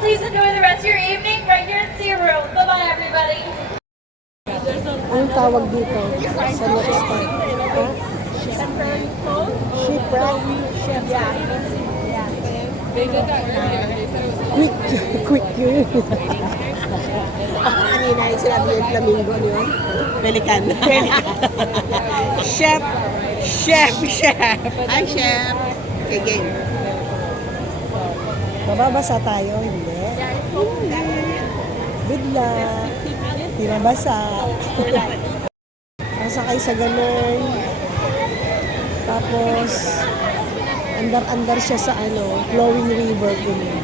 Please enjoy the rest of your evening right here at SeaWorld. Bye-bye, everybody. Anong tawag dito? Sa next time? Ha? Shipwreck? Quick yun. Kanina yung sinabi yung flamingo niyo. Pelikan. Chef. Ay, chef. Okay, game. Mababasa tayo, hindi? Good luck. Hindi mabasa. Nasakay sa ganun. Tapos, andar-andar siya sa flowing river kunin.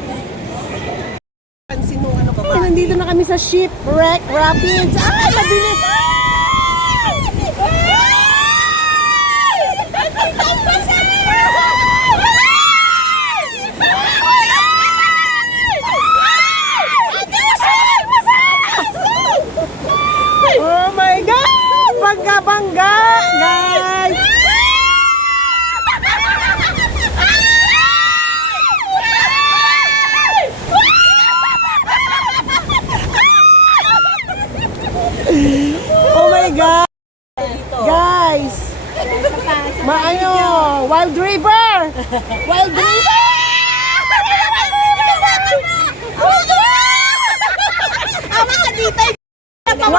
Nandito na kami sa Shipwreck Rapids. Ay, mabilis! Oh my God! Bangga-bangga, guys! Oh my God! Guys! Wild river! Wild river! Wild river! Oh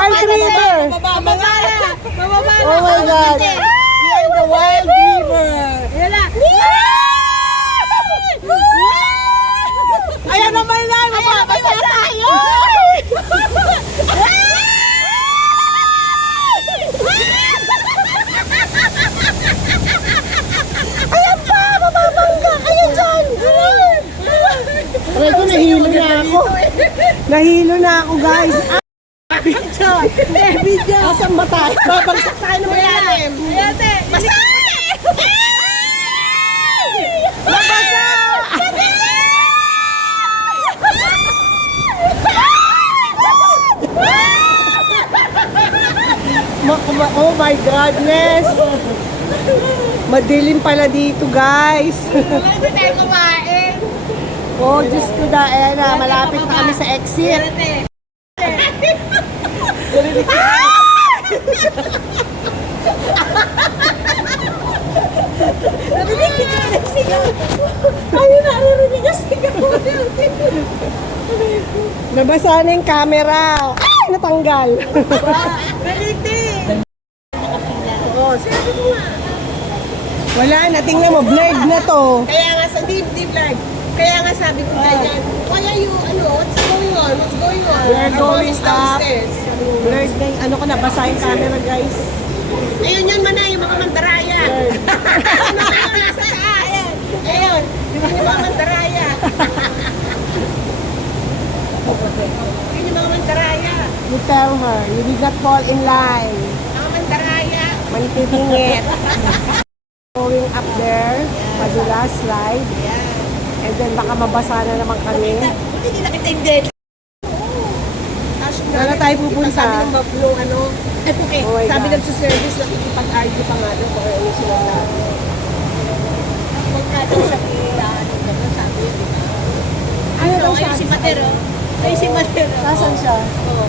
my God! We are in the wild river! Ayan naman na! Mababasa tayo! Ayan pa! Mababangga! Ayan dyan! Aray ko, nahilo na ako. Nahilo na ako, guys. Video! Asan ba tayo? Babagsak tayo ng malalim. Basa! Mabasa! Oh my goodness! Madilim pala dito, guys. Hindi tayo kumain. Oh, Diyos ko Daena. Malapit na kami sa exit. Ayun na, narinig ang sigaw. Nabasa na yung camera. Ay, natanggal. Galitin. Oh, sabi ko nga. Wala na, tingnan mo, blurred na to. Kaya nga sa deep live. Kaya nga sabi ko ganyan. Why are you, what's going on? What's going on? We're going up. Downstairs. Blurred na yung, nabasa yung camera, guys. Ayun yun, Manay, yung mga mandaraya. Ano, nasa taas. Ayun, yung mga mandaraya. Yun yung mga mandaraya. You tell her, you did not fall in line. Mga mandaraya. Mantitingit. Going up there, padulas slide. And then baka mabasa na naman kami. Hindi na kita hindi. Wala tayo pupunta. Sabi ng Bablo, okay, Oh my sabi God. ng service, nakikipag-argue pa nga doon kung ano yung sinasabi. Huwag nga daw siya sabi yun, diba? Ano daw Ayun si Matero. Ayun si Matero. Nasaan siya? Oo.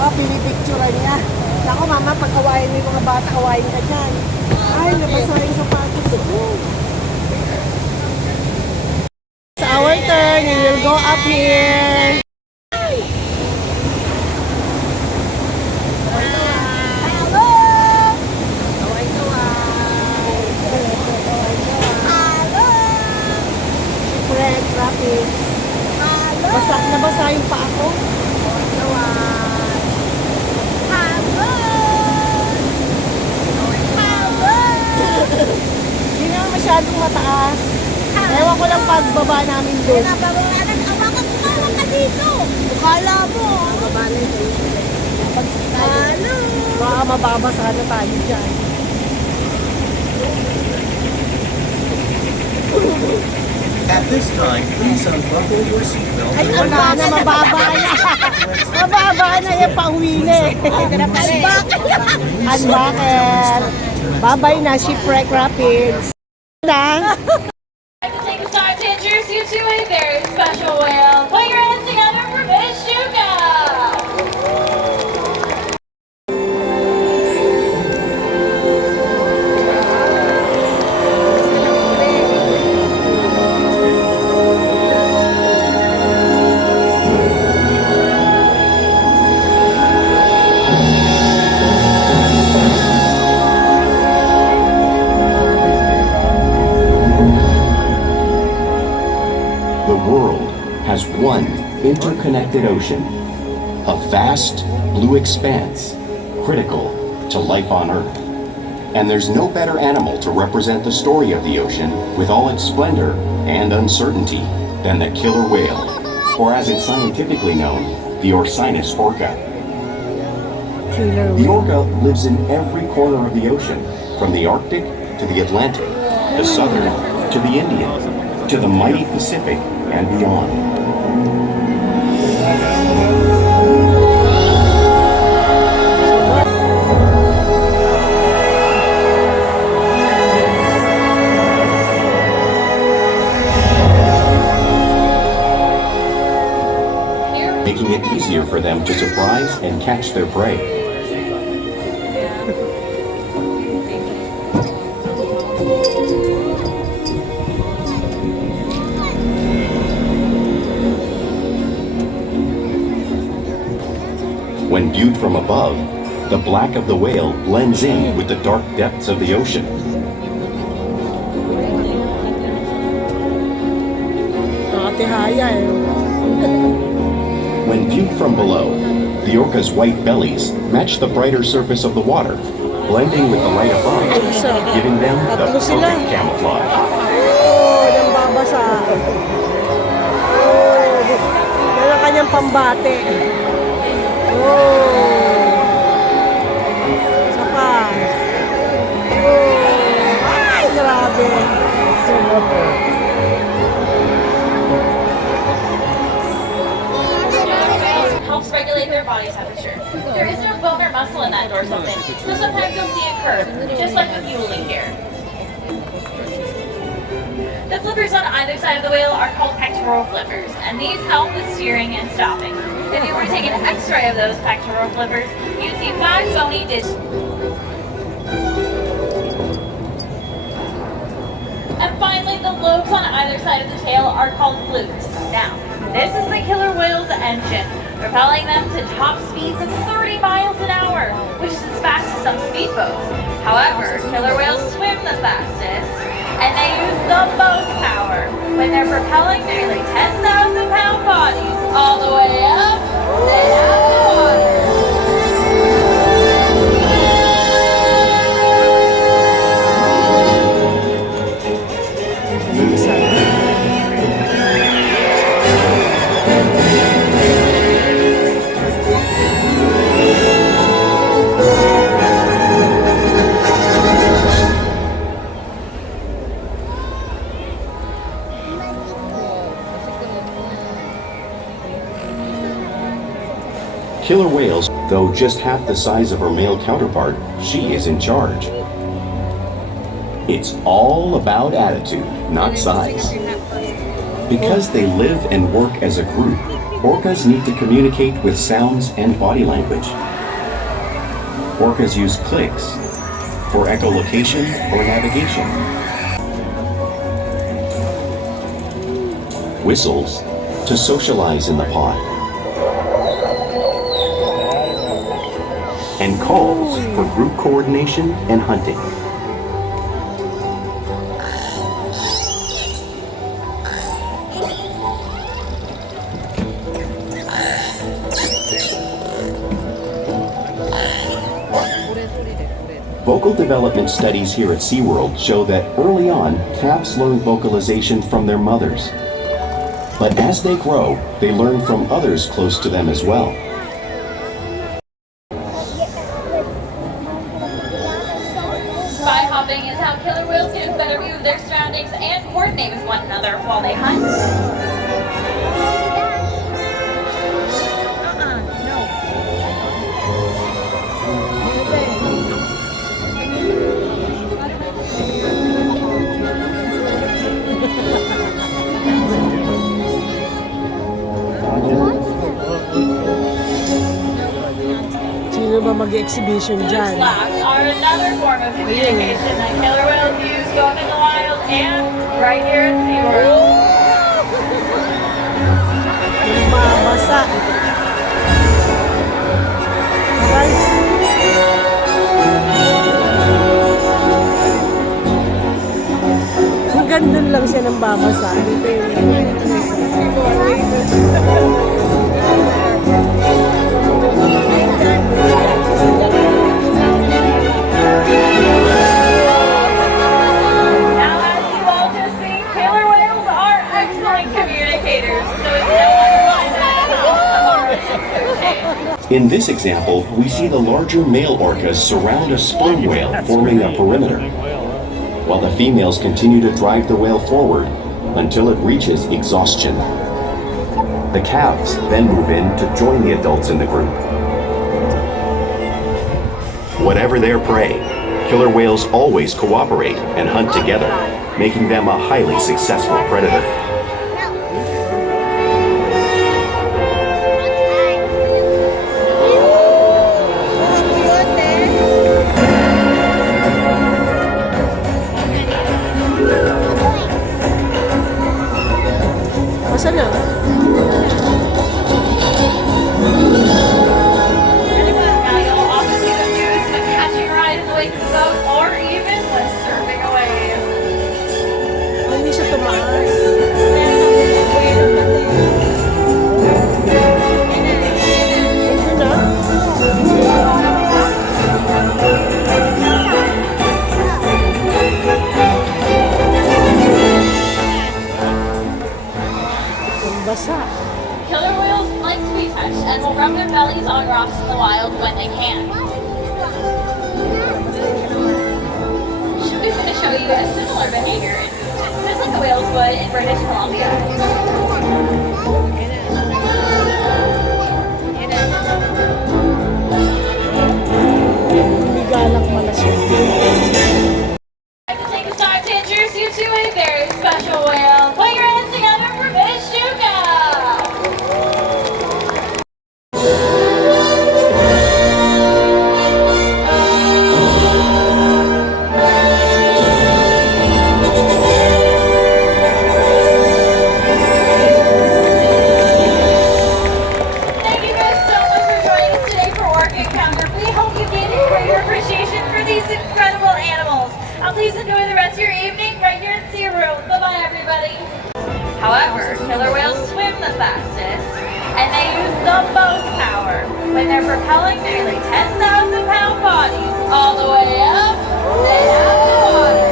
Oh, pinipicturean niya. Naku mama, pag awayin mo yung mga bata, awayin ka dyan. Ay, nabasa yung sapatos ko. It's our turn. We will go up here. Nabasa yung pa ako. Hindi naman masyadong mataas. Ewan ko lang pagbaba namin doon. Awakan ka dito. Mukala mo. Baka mababasa na tayo dyan. At this time, please unbuckle your seatbelt. Ay, wala na, mababa na. Mababa na yung pauwi na eh. Unbuckle. Bye-bye na, Shipwreck Rapids. Na. I'd like to take the time to introduce you you to a very special whale. Put your hands together for Miss Shuka. The world has one interconnected ocean, a vast blue expanse critical to life on Earth. And there's no better animal to represent the story of the ocean with all its splendor and uncertainty than the killer whale, or as it's scientifically known, the Orcinus orca. The orca lives in every corner of the ocean, from the Arctic to the Atlantic, the Southern to the Indian, to the mighty Pacific and beyond. Making it easier for them to surprise and catch their prey. When viewed from above, the black of the whale blends in with the dark depths of the ocean. When viewed from below, the orca's white bellies match the brighter surface of the water, blending with the light above, giving them the perfect camouflage. Oh, nambabasa. Oh, yan ang kanyang pambate. Oh. Isa pa. Oh. Ay, grabe. Helps regulate their body temperature. There is no bone or muscle in that dorsal fin, so sometimes you'll see a curve, just like with fueling gear. The flippers on either side of the whale are called pectoral flippers, and these help with steering and stopping. If you were to take an X-ray of those pectoral flippers, you'd see 5 bony discs. And finally, the lobes on either side of the tail are called flukes. Now, this is the killer whale's engine, propelling them to top speeds of 30 miles an hour, which is as fast as some speedboats. However, killer whales swim the fastest, and they use the most power when they're propelling nearly 10,000-pound bodies all the way up and out the water. Killer whales, though just half the size of her male counterpart, she is in charge. It's all about attitude, not size. Because they live and work as a group, orcas need to communicate with sounds and body language. Orcas use clicks for echolocation or navigation, whistles to socialize in the pod, and calls for group coordination and hunting. Vocal development studies here at SeaWorld show that early on, calves learn vocalization from their mothers. But as they grow, they learn from others close to them as well. Spy hopping is how killer whales get a better view of their surroundings and coordinate with one another while they hunt. nag-exhibition Loose dyan. laughs are another form of communication that killer whales use both in the wild and right here at SeaWorld. Nambabasa. Guys, hanggang dun lang siya nambabasa. Dito Now, as you all just seen, killer whales are excellent communicators, so it's no wonder why that is tomorrow's entertainment. In this example, we see the larger male orcas surround a sperm whale, forming a perimeter, while the females continue to drive the whale forward until it reaches exhaustion. The calves then move in to join the adults in the group. Whatever their prey, killer whales always cooperate and hunt together, making them a highly successful predator. Masa na? Now, you'll often see them used when catching a ride in the wake of a boat or even when surfing a wave. Hindi siya tumaas. Ito na? Ang basa. Killer whales like to be touched and will rub their bellies on rocks in the wild when they can. Should we going to show you a similar behavior in movement, just like the whales would in British Columbia. Bigalak pala siya. I'd like to take this time to introduce you to a very special whale. Put your hands together for Miss Shuka! Thank you guys so much for joining us today for Orca Encounter. We hope you gained a greater appreciation for these incredible animals. Please enjoy the rest of your evening right here at SeaWorld. Bye-bye, everybody. However, killer whales swim the fastest, and they use the most power when they're propelling nearly 10,000-pound bodies all the way up and out of the water.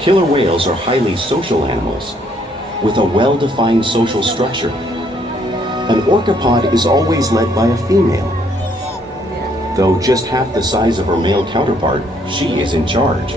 Killer whales are highly social animals with a well-defined social structure. An orcapod is always led by a female. Though just half the size of her male counterpart, she is in charge.